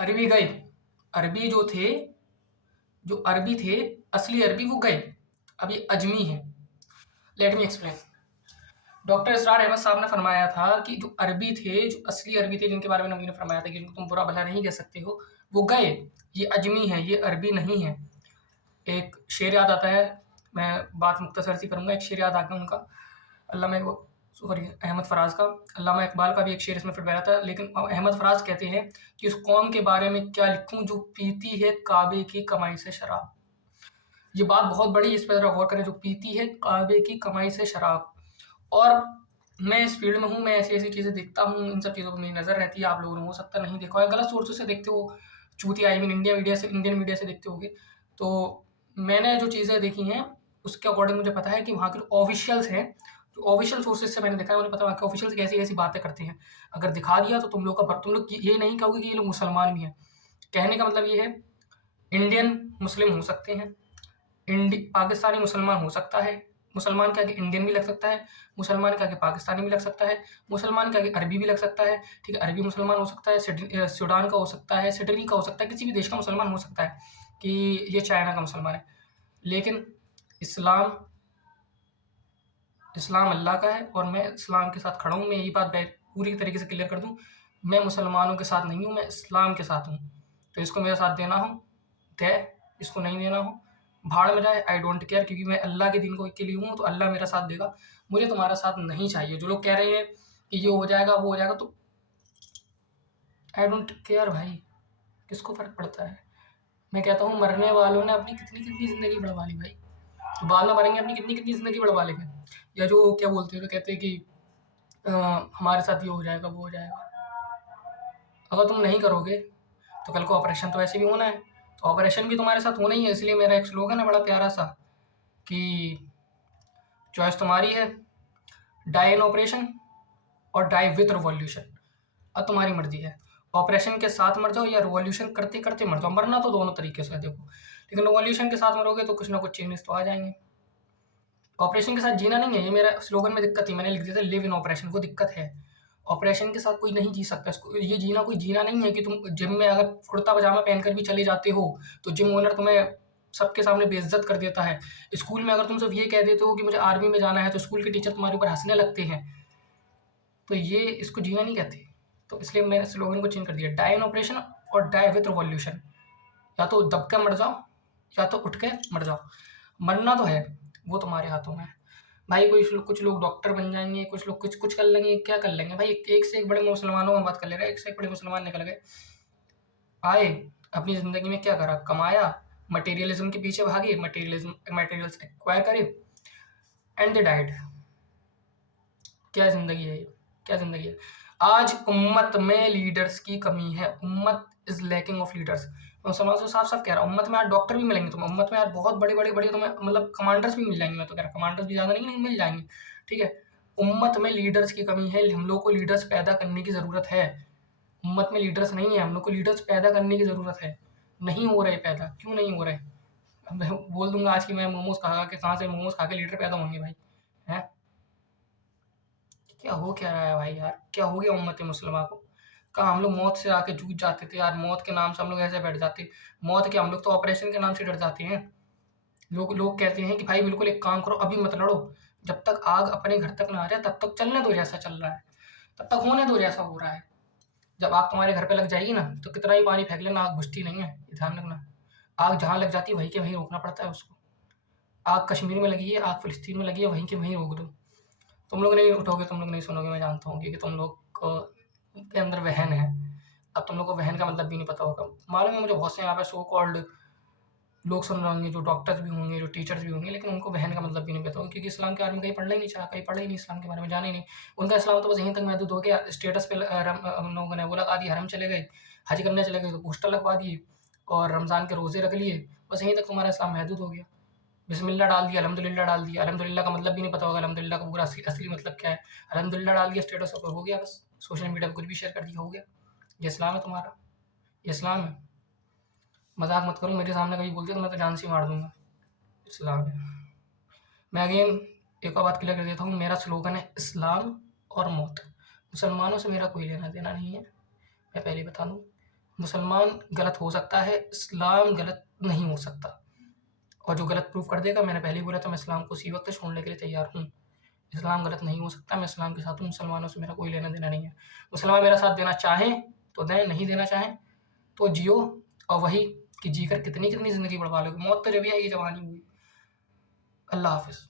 अरबी गए, अरबी जो थे, जो अरबी थे, असली अरबी वो गए, अब ये अजमी है। Let me explain. डॉक्टर इसरार अहमद साहब ने फरमाया था कि जो अरबी थे, जो असली अरबी थे, जिनके बारे में नबी ने फरमाया था कि इनको तुम बुरा भला नहीं कह सकते हो, वो गए, ये अजमी है, ये अरबी नहीं है। एक शेर याद आता है, मैं बात मुख्तसर सी करूँगा, एक शेर याद आ गया उनका, अल्लामा वो सॉरी अहमद फराज का, अल्लामा इकबाल का भी एक शेर इसमें फिट बैठा था, लेकिन अहमद फराज कहते हैं कि उस कौम के बारे में क्या लिखूं जो पीती है काबे की कमाई से शराब। ये बात बहुत बड़ी, इस पर ज़रा गौर करें, जो पीती है काबे की कमाई से शराब। और मैं इस फील्ड में हूँ, मैं ऐसी-ऐसी चीज़ें देखता हूँ, इन सब चीज़ों पे मेरी नज़र रहती है, आप लोगों ने हो सकता है नहीं देखा हो, गलत सोर्सेज़ से देखते हो, चूतिया आई मीन इंडियन मीडिया से देखते होगे। तो मैंने जो चीज़ें देखी हैं, उसके अकॉर्डिंग मुझे पता है कि वहाँ के जो ऑफ़िशियल्स हैं, जो ऑफ़िशियल सोर्सेज़ से मैंने देखा है, मुझे पता है वहाँ के ऑफ़िशियल्स कैसी-कैसी बातें करते हैं। अगर दिखा दिया तो तुम लोग ये नहीं कहोगे कि ये लोग मुसलमान भी हैं। कहने का मतलब ये है, इंडियन मुस्लिम हो सकते हैं, पाकिस्तानी मुसलमान हो सकता है, मुसलमान के आगे इंडियन भी लग सकता है, मुसलमान के आगे पाकिस्तानी भी लग सकता है, मुसलमान के आगे अरबी भी लग सकता है, ठीक है? अरबी मुसलमान हो सकता है, सूडान का हो सकता है, सिडनी का हो सकता है, किसी भी देश का मुसलमान हो सकता है कि ये चाइना का मुसलमान है। लेकिन इस्लाम इस्लाम अल्लाह का है और मैं इस्लाम के साथ खड़ा हूँ। मैं यही बात पूरी तरीके से क्लियर कर दूँ, मैं मुसलमानों के साथ नहीं हूँ, मैं इस्लाम के साथ हूँ। तो इसको मेरा साथ देना हो, दे, इसको नहीं देना हो, भाड़ में जाए, आई डोंट केयर, क्योंकि मैं अल्लाह के दीन को के लिए हूँ, तो अल्लाह मेरा साथ देगा। मुझे तुम्हारा साथ नहीं चाहिए। जो लोग कह रहे हैं कि ये हो जाएगा, वो हो जाएगा, तो आई डोंट केयर भाई, किसको फ़र्क पड़ता है? मैं कहता हूँ मरने वालों ने अपनी कितनी-कितनी ज़िंदगी बढ़वा ली भाई। तो बाद में मरेंगे अपनी कितनी-कितनी ज़िंदगी बढ़वा लेंगे। या जो क्या बोलते हैं, तो कहते हैं कि अ, हमारे साथ ये हो जाएगा, वो हो जाएगा। अगर तुम नहीं करोगे, तो कल को ऑपरेशन तो ऐसे भी होना है, तो ऑपरेशन भी तुम्हारे साथ होना ही है। इसलिए मेरा एक स्लोगन है बड़ा प्यारा-सा कि चॉइस तुम्हारी है, डाई इन ऑपरेशन और डाई विद रिवॉल्यूशन। अब तुम्हारी मर्ज़ी है, ऑपरेशन के साथ मर जाओ या रिवॉल्यूशन करते-करते मर जाओ। मरना तो दोनों तरीके से है देखो, लेकिन रिवॉल्यूशन के साथ मरोगे तो कुछ ना कुछ चेंजेस तो आ जाएँगे। ऑपरेशन के साथ जीना नहीं है, ये मेरा स्लोगन में दिक्कत थी, मैंने लिख दिया था लिव इन ऑपरेशन, वो दिक्कत है। ऑपरेशन के साथ कोई नहीं जी सकता, इसको ये जीना कोई जीना नहीं है कि तुम जिम में अगर कुर्ता-पजामा पहनकर भी चले जाते हो, तो जिम ओनर तुम्हें सबके सामने बेइज़्ज़त कर देता है। स्कूल में अगर तुम सिर्फ़ ये कह देते हो कि मुझे आर्मी में जाना है, तो स्कूल के टीचर तुम्हारे ऊपर हँसने लगते हैं। तो ये इसको जीना नहीं कहते। तो इसलिए मैंने स्लोगन को चेंज कर दिया, डाई इन ऑपरेशन और डाई विद रिवॉल्यूशन। या तो दब के मर जाओ, या तो उठ के मर जाओ। मरना तो है, वो तुम्हारे हाथों में है। भाई कुछ लोग डॉक्टर बन जाएँगे, कुछ लोग कुछ कुछ कर लेंगे, क्या कर लेंगे भाई, एक से एक बड़े मुसलमानों में बात कर ले रहे हैं, एक से एक बड़े मुसलमान निकल गए। आए, अपनी ज़िंदगी में क्या करा? कमाया, मटेरियलिज़्म के पीछे भागे, मटेरियल्स एक्वायर करे एंड दे डाइड। क्या ज़िंदगी है ये? क्या ज़िंदगी है? आज उम्मत में लीडर्स की कमी है, उम्मत इज़ लैकिंग ऑफ लीडर्स। मैं मुसलमानों से साफ-साफ कह रहा हूँ, उम्मत में आज डॉक्टर भी मिलेंगे तुम्हें, उम्मत में आज बहुत बड़े-बड़े तुम्हें मतलब कमांडर्स भी मिल जाएँगे, मैं तो कह रहा हूँ, कमांडर्स भी ज़्यादा नहीं, लेकिन मिल जाएँगे, ठीक है? उम्मत में लीडर्स की कमी है, हम लोग को लीडर्स पैदा करने की ज़रूरत है। उम्मत में लीडर्स नहीं है, हम लोग को लीडर्स पैदा करने की ज़रूरत है। नहीं हो रहे पैदा, क्यों नहीं हो रहे? अब मैं बोल दूँगा आज कि मैं मोमोज़ खा-खा के, कहाँ से मोमोज़ खा के लीडर पैदा होंगे भाई, हैं? क्या रहा है भाई यार? क्या हो गया उम्मत मुसलमा को? कहाँ हम लोग मौत से आके जूझ जाते थे यार, मौत के नाम से हम लोग ऐसे बैठ जाते। मौत क्या, हम लोग तो ऑपरेशन के नाम से डर जाते हैं। लोग लोग कहते हैं कि भाई बिल्कुल एक काम करो, अभी मत लड़ो। जब तक आग अपने घर तक ना आ जाए तब तक चलने दो जैसा चल रहा है। तब तक होने दो जैसा हो रहा है। जब आग तुम्हारे घर पे लग जाएगी ना, तो कितना ही पानी फेंक लेना, आग बुझती नहीं है, ये ध्यान रखना। आग जहाँ लग जाती है वहीं के वहीं रोकना पड़ता है उसको। आग कश्मीर में लगी है, आग फ़िलिस्तीन में लगी है, वहीं के वहीं रोक दो। तुम लोग नहीं उठोगे, तुम लोग नहीं सुनोगे, मैं जानता हूँ, क्योंकि तुम लोग को के अंदर वहन है। अब तुम लोग को वहन का मतलब भी नहीं पता होगा। मालूम है मुझे, बहुत से यहाँ पे सो कॉल्ड लोग सुन रहे होंगे, जो डॉक्टर्स भी होंगे, जो टीचर्स भी होंगे, लेकिन उनको वहन का मतलब भी नहीं पता होगा, क्योंकि इस्लाम के बारे में कहीं पढ़ना ही नहीं चाहा, कहीं पढ़ा ही नहीं, इस्लाम के बारे में जाना ही नहीं। उनका इस्लाम तो बस यहीं तक महदूद हो गया, स्टेटस पे हम लोगों ने वो लगा दिया, हरम चले गए, हज करने चले गए तो पोस्टर लगवा दिए और रमज़ान के रोज़े रख लिए, बस यहीं तक तुम्हारा इस्लाम महदूद हो गया। बिस्मिल्लाह डाल दिया, अल्हम्दुलिल्लाह डाल दिया, अल्हम्दुलिल्लाह का मतलब भी नहीं पता होगा, अल्हम्दुलिल्लाह का पूरा असली मतलब क्या है। अल्हम्दुलिल्लाह डाल दिया स्टेटस पर, हो गया बस। सोशल मीडिया पे कुछ भी शेयर कर दिया, हो गया। ये इस्लाम है तुम्हारा, ये इस्लाम है। मज़ाक मत करो, मेरे सामने कभी बोल दिया तो मैं तो जान से ही मार दूँगा। इस्लाम है। मैं अगेन एक और बात क्लियर कर देता हूँ, मेरा स्लोगन है इस्लाम और मौत। मुसलमानों से मेरा कोई लेना-देना नहीं है, मैं पहले ही बता दूँ। मुसलमान गलत हो सकता है, इस्लाम गलत नहीं हो सकता। और जो गलत प्रूव कर देगा, मैंने पहले ही बोला था, मैं इस्लाम को उसी वक़्त छोड़ने के लिए तैयार हूँ। इस्लाम गलत नहीं हो सकता, मैं इस्लाम के साथ हूँ, मुसलमानों से मेरा कोई लेना-देना नहीं है। मुसलमान मेरा साथ देना चाहें तो दें, नहीं देना चाहें तो जियो, और वही कि जीकर कितनी-कितनी ज़िंदगी बर्बाद होगी। मौत तो जभी आएगी जब आनी होगी। अल्लाह हाफ़िज़।